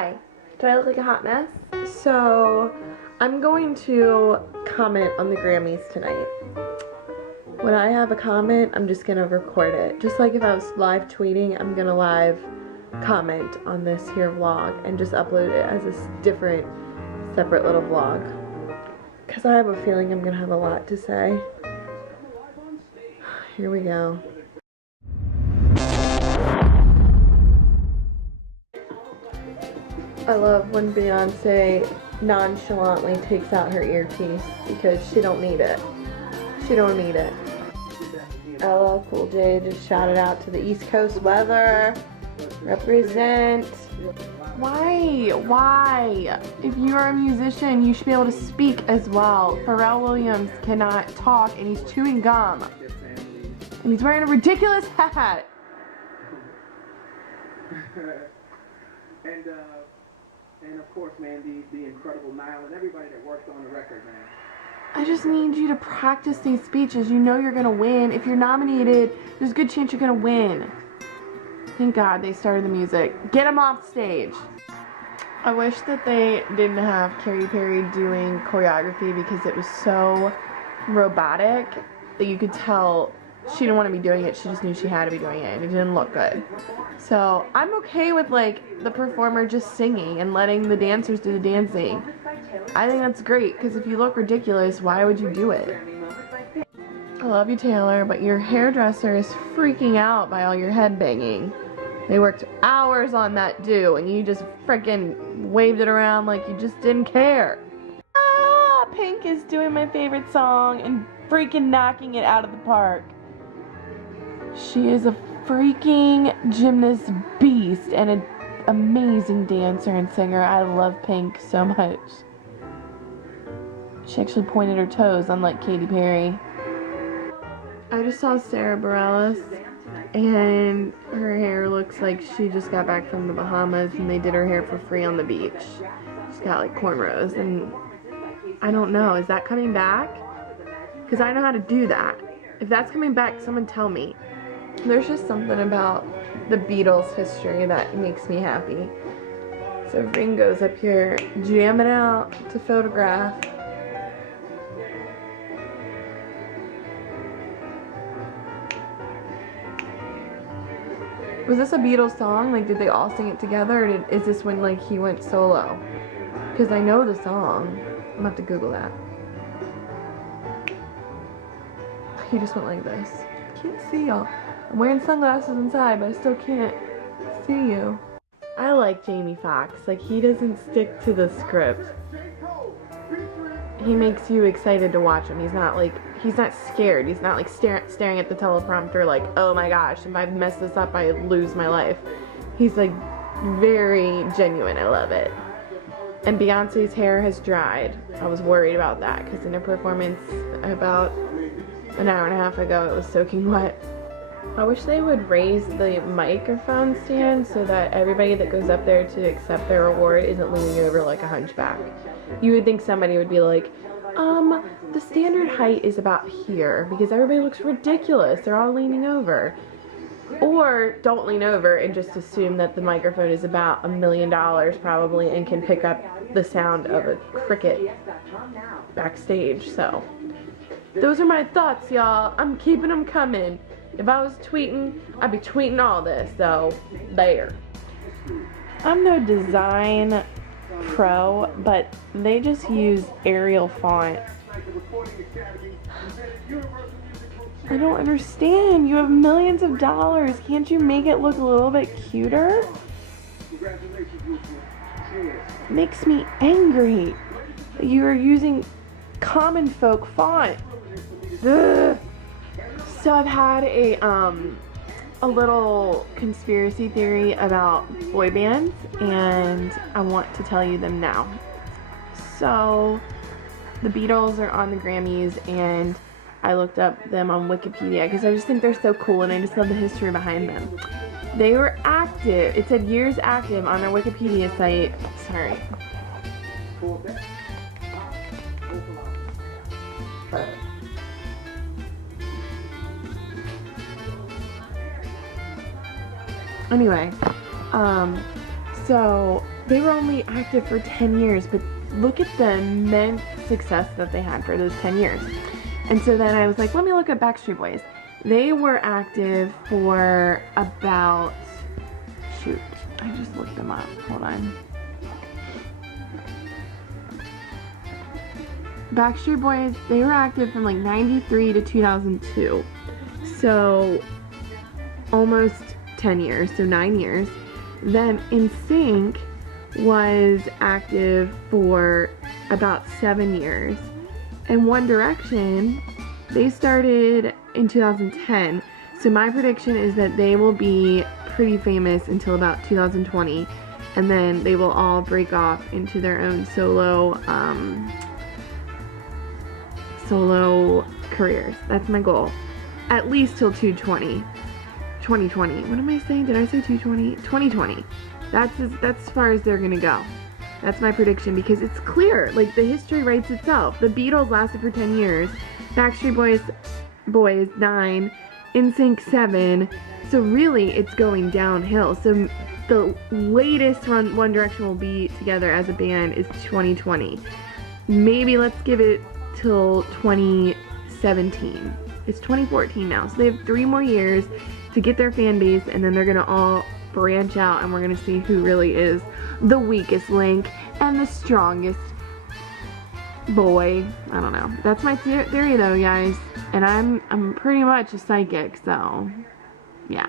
Hi, do I look like a hot mess? So, I'm going to comment on the Grammys tonight. When I have a comment, I'm just gonna record it. Just like if I was live tweeting, I'm gonna live comment on this here vlog and just upload it as a different, separate little vlog. Because I have a feeling I'm gonna have a lot to say. Here we go. I love when Beyonce nonchalantly takes out her earpiece because she don't need it. She don't need it. LL Cool J just shouted out to the East Coast weather. Represent. Why? Why? If you are a musician, you should be able to speak as well. Pharrell Williams cannot talk and he's chewing gum. And he's wearing a ridiculous hat. And of course, man, the incredible Nile and everybody that worked on the record, man. I just need you to practice these speeches. You know you're gonna win. If you're nominated, there's a good chance you're gonna win. Thank God they started the music. Get him off stage. I wish that they didn't have Katy Perry doing choreography because it was so robotic that you could tell she didn't want to be doing it. She just knew she had to be doing it and it didn't look good. So I'm okay with like the performer just singing and letting the dancers do the dancing. I think that's great because if you look ridiculous, why would you do it? I love you, Taylor, but your hairdresser is freaking out by all your head banging. They worked hours on that do and you just freaking waved it around like you just didn't care. Ah, Pink is doing my favorite song and freaking knocking it out of the park. She is a freaking gymnast beast and an amazing dancer and singer. I love Pink so much. She actually pointed her toes, unlike Katy Perry. I just saw Sarah Bareilles, and her hair looks like she just got back from the Bahamas and they did her hair for free on the beach. She's got like cornrows, and I don't know, is that coming back? Because I know how to do that. If that's coming back, someone tell me. There's just something about the Beatles history that makes me happy. So Ringo's up here jamming out to photograph. Was this a Beatles song? Like, did they all sing it together, or is this when like he went solo? Because I know the song. I'm gonna have to Google that. He just went like this. Can't see y'all. I'm wearing sunglasses inside, but I still can't see you. I like Jamie Foxx. Like, he doesn't stick to the script. He makes you excited to watch him. He's not scared. He's not like staring at the teleprompter like, oh my gosh, if I mess this up, I lose my life. He's like very genuine. I love it. And Beyonce's hair has dried. I was worried about that because in a performance about an hour and a half ago, it was soaking wet. I wish they would raise the microphone stand so that everybody that goes up there to accept their award isn't leaning over like a hunchback. You would think somebody would be like, the standard height is about here because everybody looks ridiculous. They're all leaning over. Or don't lean over and just assume that the microphone is about $1 million probably and can pick up the sound of a cricket backstage. So those are my thoughts, y'all. I'm keeping them coming. If I was tweeting, I'd be tweeting all this, so there. I'm no design pro, but they just use Arial font. I don't understand. You have millions of dollars. Can't you make it look a little bit cuter? It makes me angry that you are using common folk font. Ugh. So I've had a little conspiracy theory about boy bands, and I want to tell you them now. So the Beatles are on the Grammys, and I looked up them on Wikipedia because I just think they're so cool and I just love the history behind them. They were active, it said years active on their Wikipedia site. Sorry. Anyway, So they were only active for 10 years, but look at the immense success that they had for those 10 years. And so then I was like, let me look at Backstreet Boys. They were active for about, shoot, I just looked them up, hold on. Backstreet Boys, they were active from like 93 to 2002. So almost 10 years, so 9 years. Then NSYNC was active for about 7 years. And One Direction, they started in 2010. So my prediction is that they will be pretty famous until about 2020. And then they will all break off into their own solo careers. That's my goal. At least till 2020. What am I saying? Did I say 220? 2020. That's as far as they're gonna go. That's my prediction because it's clear. Like, the history writes itself. The Beatles lasted for 10 years. Backstreet Boys 9. NSYNC 7. So really, it's going downhill. So the latest One Direction will be together as a band is 2020. Maybe let's give it till 2017. It's 2014 now, so they have 3 more years to get their fan base, and then they're gonna all branch out, and we're gonna see who really is the weakest link and the strongest boy. I don't know. That's my theory though, guys, and I'm pretty much a psychic, so yeah.